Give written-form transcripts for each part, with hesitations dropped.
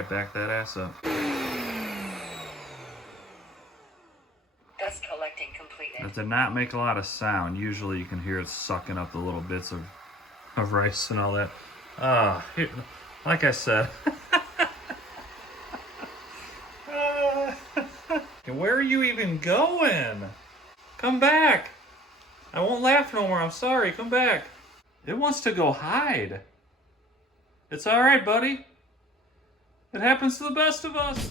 right, back that ass up. Dust collecting completed. That did not make a lot of sound. Usually you can hear it sucking up the little bits of rice and all that. Like I said. Where are you even going? Come back. I won't laugh no more. I'm sorry. Come back. It wants to go hide. It's all right, buddy. It happens to the best of us.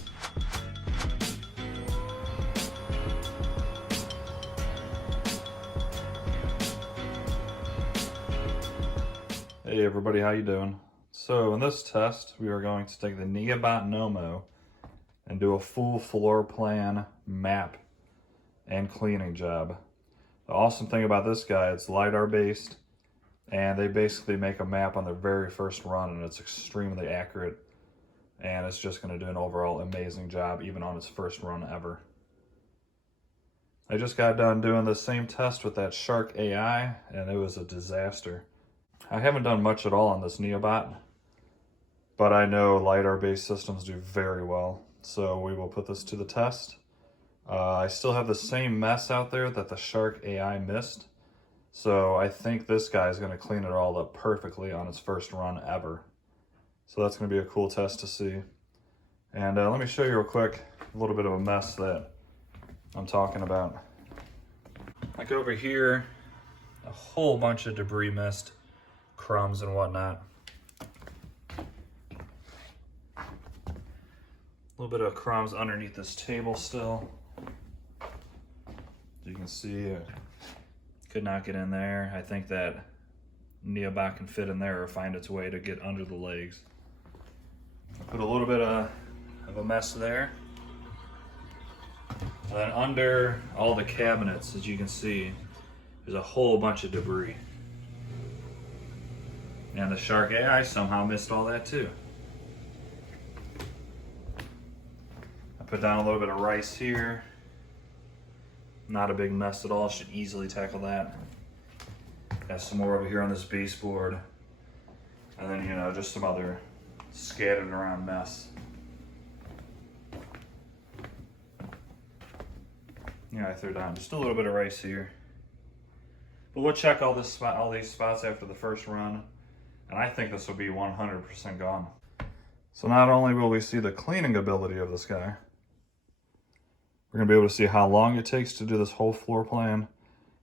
Hey everybody, how you doing? So in this test, we are going to take the Neabot NOMO and do a full floor plan map and cleaning job. The awesome thing about this guy, it's LiDAR based, and they basically make a map on their very first run, and it's extremely accurate, and it's just going to do an overall amazing job even on its first run ever. I just got done doing the same test with that Shark AI, and it was a disaster. I haven't done much at all on this Neabot, but I know LiDAR-based systems do very well, so we will put this to the test. I still have the same mess out there that the Shark AI missed, so I think this guy is going to clean it all up perfectly on its first run ever. So that's going to be a cool test to see. And let me show you real quick a little bit of a mess that I'm talking about. Like over here, a whole bunch of debris mist, crumbs and whatnot. A little bit of crumbs underneath this table still. As you can see, could not get in there. I think that Neabot can fit in there or find its way to get under the legs. Put a little bit of a mess there. And then under all the cabinets, as you can see, there's a whole bunch of debris. And the Shark AI somehow missed all that too. I put down a little bit of rice here. Not a big mess at all, should easily tackle that. Got some more over here on this baseboard. And then, you know, just some other scattered around mess. Yeah, I threw down just a little bit of rice here. But we'll check all these spots after the first run. And I think this will be 100% gone. So not only will we see the cleaning ability of this guy, we're going to be able to see how long it takes to do this whole floor plan,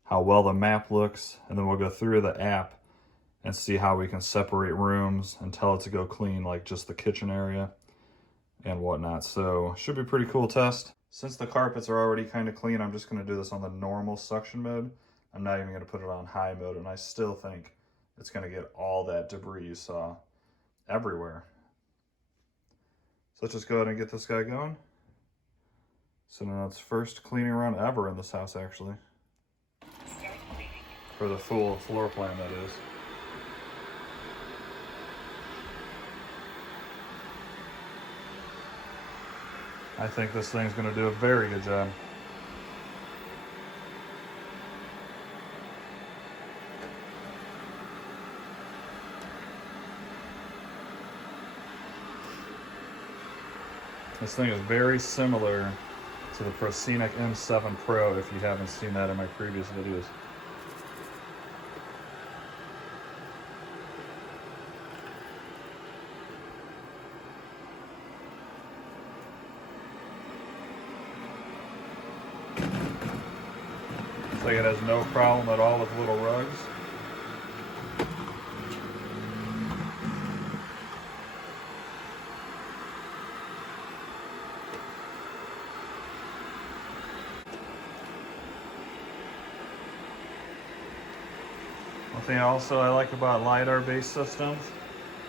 how well the map looks, and then we'll go through the app and see how we can separate rooms and tell it to go clean like just the kitchen area and whatnot. So should be a pretty cool test. Since the carpets are already kind of clean, I'm just going to do this on the normal suction mode. I'm not even going to put it on high mode, and I still think it's going to get all that debris you saw everywhere. So let's just go ahead and get this guy going. So now it's first cleaning run ever in this house, actually. For the full floor plan, that is. I think this thing's going to do a very good job. This thing is very similar to the Proscenic M7 Pro, if you haven't seen that in my previous videos. It's like it has no problem at all with little rugs. One thing also I like about LiDAR-based systems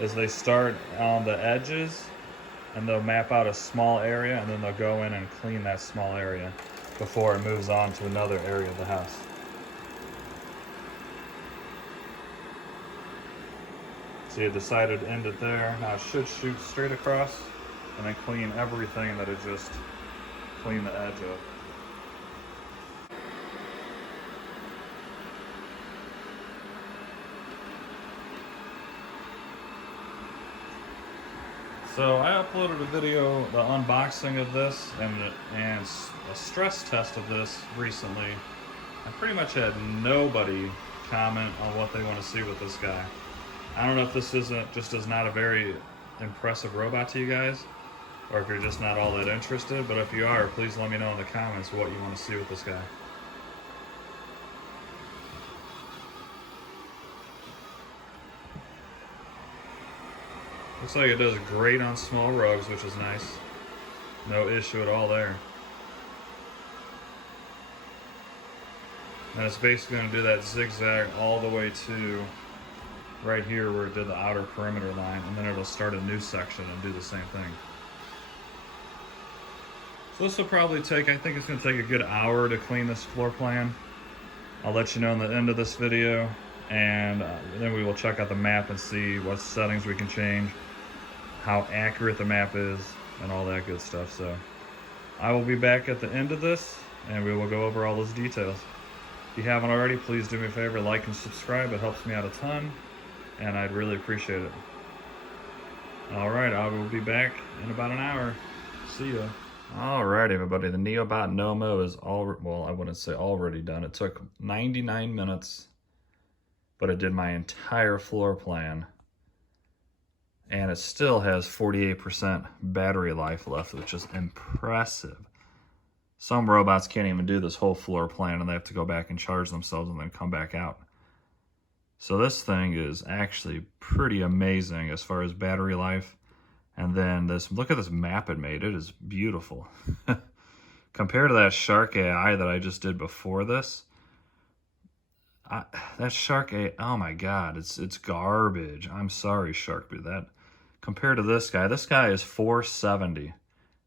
is they start on the edges and they'll map out a small area and then they'll go in and clean that small area before it moves on to another area of the house. So you decided to end it there. Now it should shoot straight across and then clean everything that it just cleaned the edge of. So I uploaded a video, the unboxing of this and a stress test of this recently. I pretty much had nobody comment on what they want to see with this guy. I don't know if this is not a very impressive robot to you guys, or if you're just not all that interested, but if you are, please let me know in the comments what you want to see with this guy. Looks like it does great on small rugs, which is nice. No issue at all there. And it's basically going to do that zigzag all the way to right here where it did the outer perimeter line, and then it'll start a new section and do the same thing. So this will probably take, I think it's going to take a good hour to clean this floor plan. I'll let you know in the end of this video, and then we will check out the map and see what settings we can change, how accurate the map is, and all that good stuff. So I will be back at the end of this, and we will go over all those details. If you haven't already, please do me a favor, like and subscribe. It helps me out a ton, and I'd really appreciate it. Alright, I will be back in about an hour. See ya. Alright everybody, the Neabot NOMO is well, I wouldn't say already done. It took 99 minutes, but it did my entire floor plan. And it still has 48% battery life left, which is impressive. Some robots can't even do this whole floor plan, and they have to go back and charge themselves and then come back out. So this thing is actually pretty amazing as far as battery life. And then look at this map it made. It is beautiful. Compared to that Shark AI that I just did before this, that Shark AI, oh my God, it's garbage. I'm sorry, Shark, but that compared to this guy is $470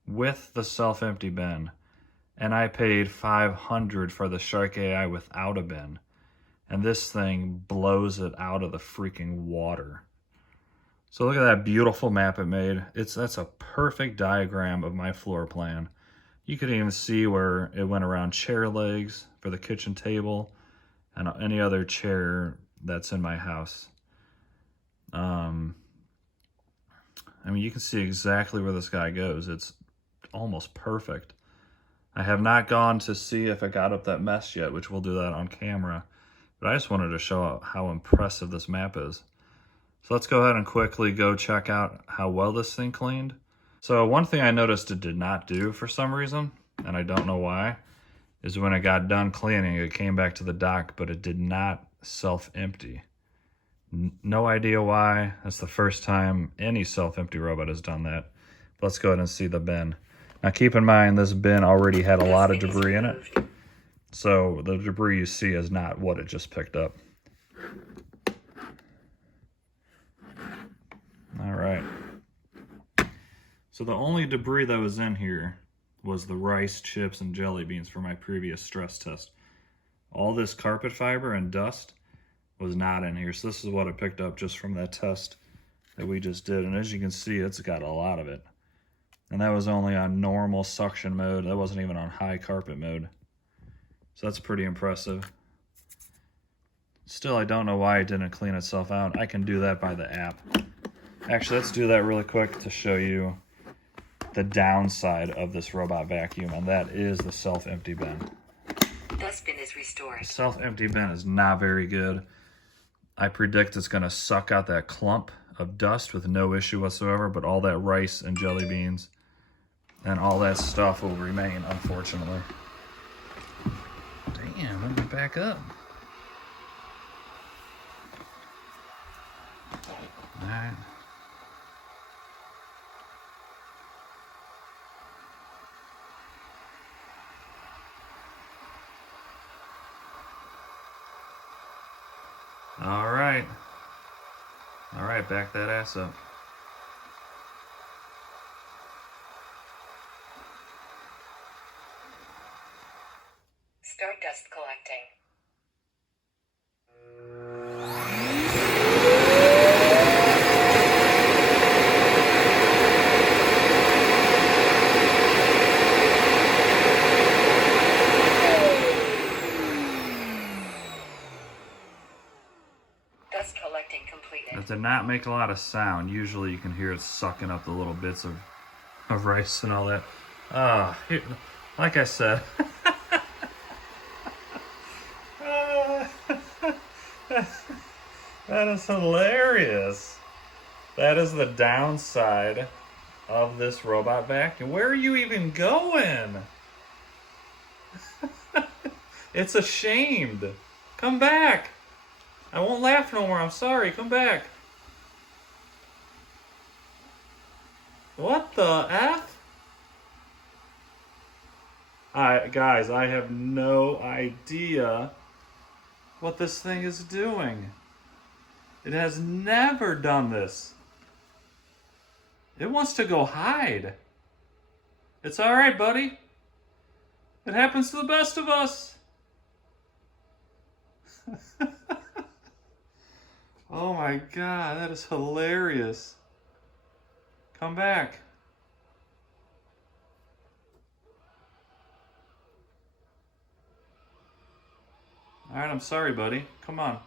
with the self-empty bin, and I paid $500 for the Shark AI without a bin, and this thing blows it out of the freaking water. So look at that beautiful map it made. That's a perfect diagram of my floor plan. You could even see where it went around chair legs for the kitchen table and any other chair that's in my house. I mean, you can see exactly where this guy goes. It's almost perfect. I have not gone to see if it got up that mess yet, which we'll do that on camera. But I just wanted to show how impressive this map is. So let's go ahead and quickly go check out how well this thing cleaned. So one thing I noticed it did not do for some reason, and I don't know why, is when it got done cleaning, it came back to the dock, but it did not self-empty. No idea why. That's the first time any self-empty robot has done that. Let's go ahead and see the bin. Now keep in mind, this bin already had a lot of debris in it. So the debris you see is not what it just picked up. All right. So the only debris that was in here was the rice chips and jelly beans for my previous stress test. All this carpet fiber and dust was not in here. So this is what I picked up just from that test that we just did. And as you can see, it's got a lot of it. And that was only on normal suction mode. That wasn't even on high carpet mode. So that's pretty impressive. Still, I don't know why it didn't clean itself out. I can do that by the app. Actually, let's do that really quick to show you the downside of this robot vacuum, and that is the self-empty bin. Dustbin is restored. Self-empty bin is not very good. I predict it's going to suck out that clump of dust with no issue whatsoever, but all that rice and jelly beans and all that stuff will remain, unfortunately. Damn, let me back up. All right. All right, back that ass up. Start dust collecting. did not make a lot of sound. Usually you can hear it sucking up the little bits of rice and all that. Like I said, that is hilarious. That is the downside of this robot vacuum. Where are you even going? It's ashamed. Come back. I won't laugh no more. I'm sorry. Come back. What the F? Guys, I have no idea what this thing is doing. It has never done this. It wants to go hide. It's all right, buddy. It happens to the best of us. Oh my God, that is hilarious. Come back. All right, I'm sorry, buddy. Come on.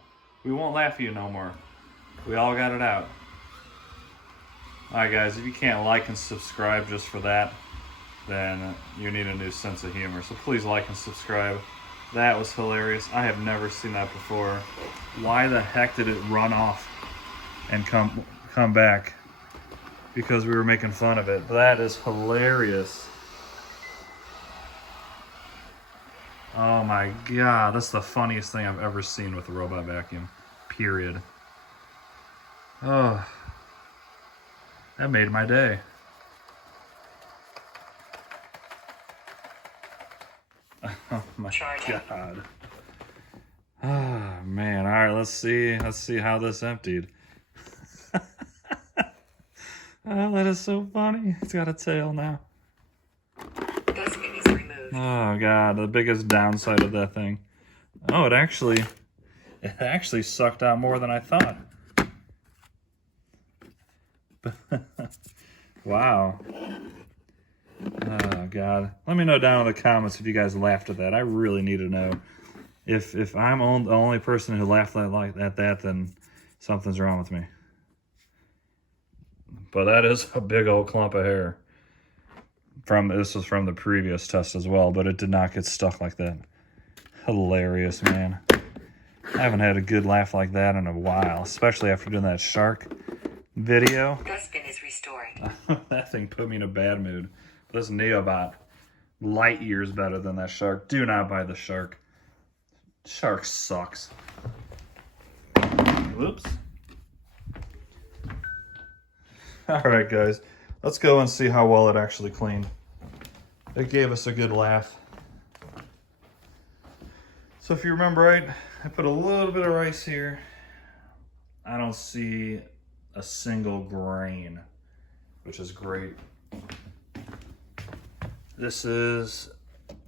We won't laugh at you no more. We all got it out. All right, guys, if you can't like and subscribe just for that, then you need a new sense of humor. So please like and subscribe. That was hilarious. I have never seen that before. Why the heck did it run off and come back? Because we were making fun of it. That is hilarious. Oh my God, that's the funniest thing I've ever seen with a robot vacuum. Period. Oh, that made my day. Oh my God. Oh man. All right, let's see how this emptied. Oh, that is so funny. It's got a tail now. Dustbin is removed. Oh God, the biggest downside of that thing. Oh, it actually sucked out more than I thought. Wow. Oh God. Let me know down in the comments if you guys laughed at that. I really need to know. If I'm the only person who laughed at that, then something's wrong with me. But that is a big old clump of hair. This was from the previous test as well, but it did not get stuck like that. Hilarious, man. I haven't had a good laugh like that in a while, especially after doing that shark video. Dustbin is restored. That thing put me in a bad mood. This Neabot, light years better than that shark. Do not buy the shark. Shark sucks. Whoops. All right, guys. Let's go and see how well it actually cleaned. It gave us a good laugh. So if you remember right, I put a little bit of rice here. I don't see a single grain, which is great. This is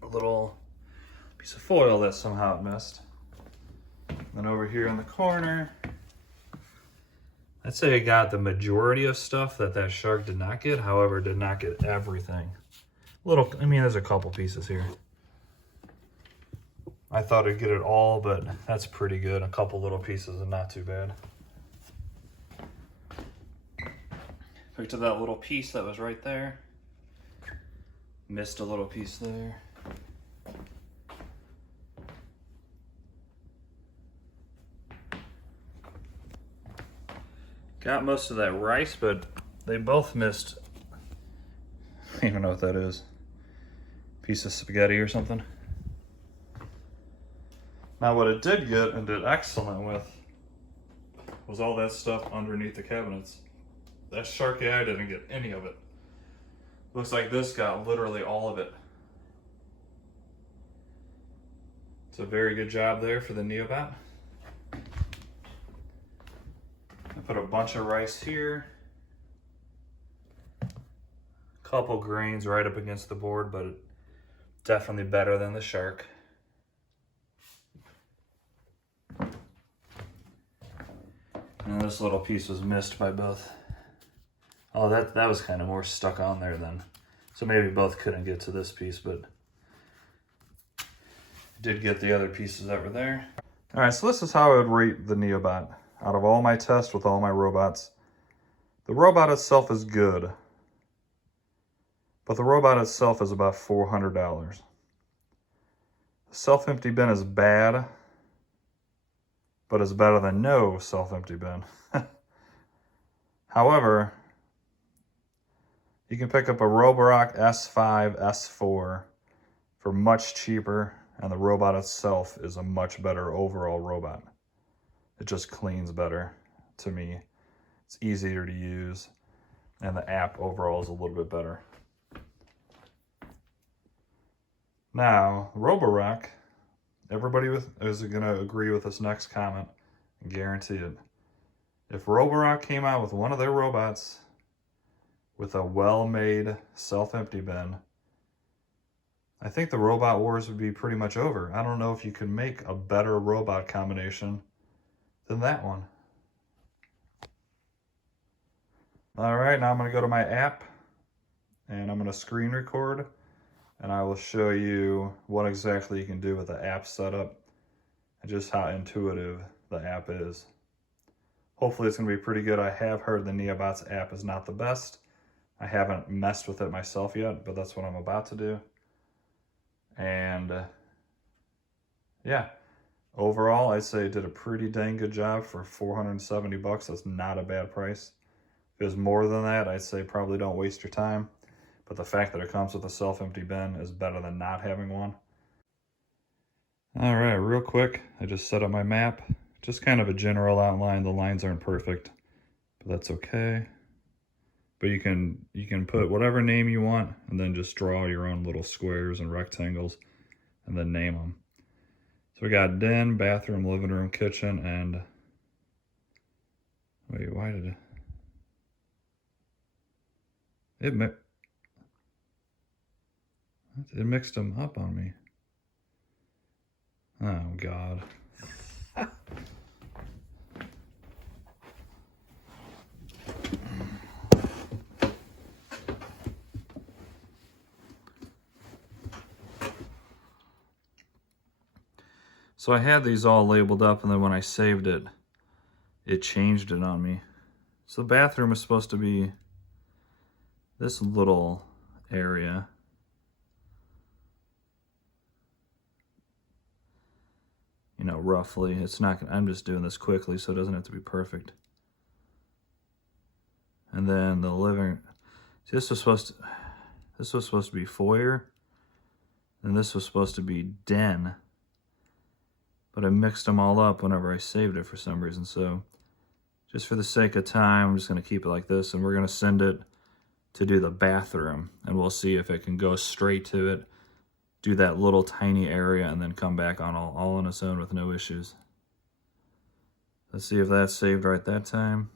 a little piece of foil that somehow it missed. Then over here in the corner, I'd say I got the majority of stuff that shark did not get, however, did not get everything. There's a couple pieces here. I thought I'd get it all, but that's pretty good. A couple little pieces and not too bad. Picked up that little piece that was right there. Missed a little piece there. Got most of that rice, but they both missed. I don't even know what that is. Piece of spaghetti or something. Now what it did get and did excellent with was all that stuff underneath the cabinets. That sharky eye didn't get any of it. Looks like this got literally all of it. It's a very good job there for the Neabot. I put a bunch of rice here. Couple grains right up against the board, but definitely better than the shark. And this little piece was missed by both. Oh, that was kind of more stuck on there then. So maybe both couldn't get to this piece, but did get the other pieces that were there. All right, so this is how I would rate the Neabot. out of all my tests with all my robots, the robot itself is good, but the robot itself is about $400. The self-empty bin is bad, but it's better than no self-empty bin. However, you can pick up a Roborock S5, S4 for much cheaper, and the robot itself is a much better overall robot. It just cleans better to me. It's easier to use, and the app overall is a little bit better. Now, Roborock, everybody is going to agree with this next comment, I guarantee it. If Roborock came out with one of their robots with a well-made self-empty bin, I think the robot wars would be pretty much over. I don't know if you could make a better robot combination than that one. All right, now I'm going to go to my app and I'm going to screen record, and I will show you what exactly you can do with the app setup and just how intuitive the app is. Hopefully it's going to be pretty good. I have heard the Neabot's app is not the best. I haven't messed with it myself yet, but that's what I'm about to do. And yeah, overall, I'd say it did a pretty dang good job for $470. That's not a bad price. If it was more than that, I'd say probably don't waste your time. But the fact that it comes with a self-empty bin is better than not having one. All right, real quick, I just set up my map. Just kind of a general outline. The lines aren't perfect, but that's okay. But you can put whatever name you want and then just draw your own little squares and rectangles and then name them. So we got den, bathroom, living room, kitchen, and wait, why did it mixed them up on me. Oh God. So I had these all labeled up, and then when I saved it, it changed it on me. So the bathroom is supposed to be this little area. You know, roughly. It's not, I'm just doing this quickly, so it doesn't have to be perfect. And then the living, see, this was supposed to be foyer, and this was supposed to be den. But I mixed them all up whenever I saved it for some reason. So just for the sake of time, I'm just going to keep it like this, and we're going to send it to do the bathroom, and we'll see if it can go straight to it, do that little tiny area, and then come back on all on its own with no issues. Let's see if that's saved right that time.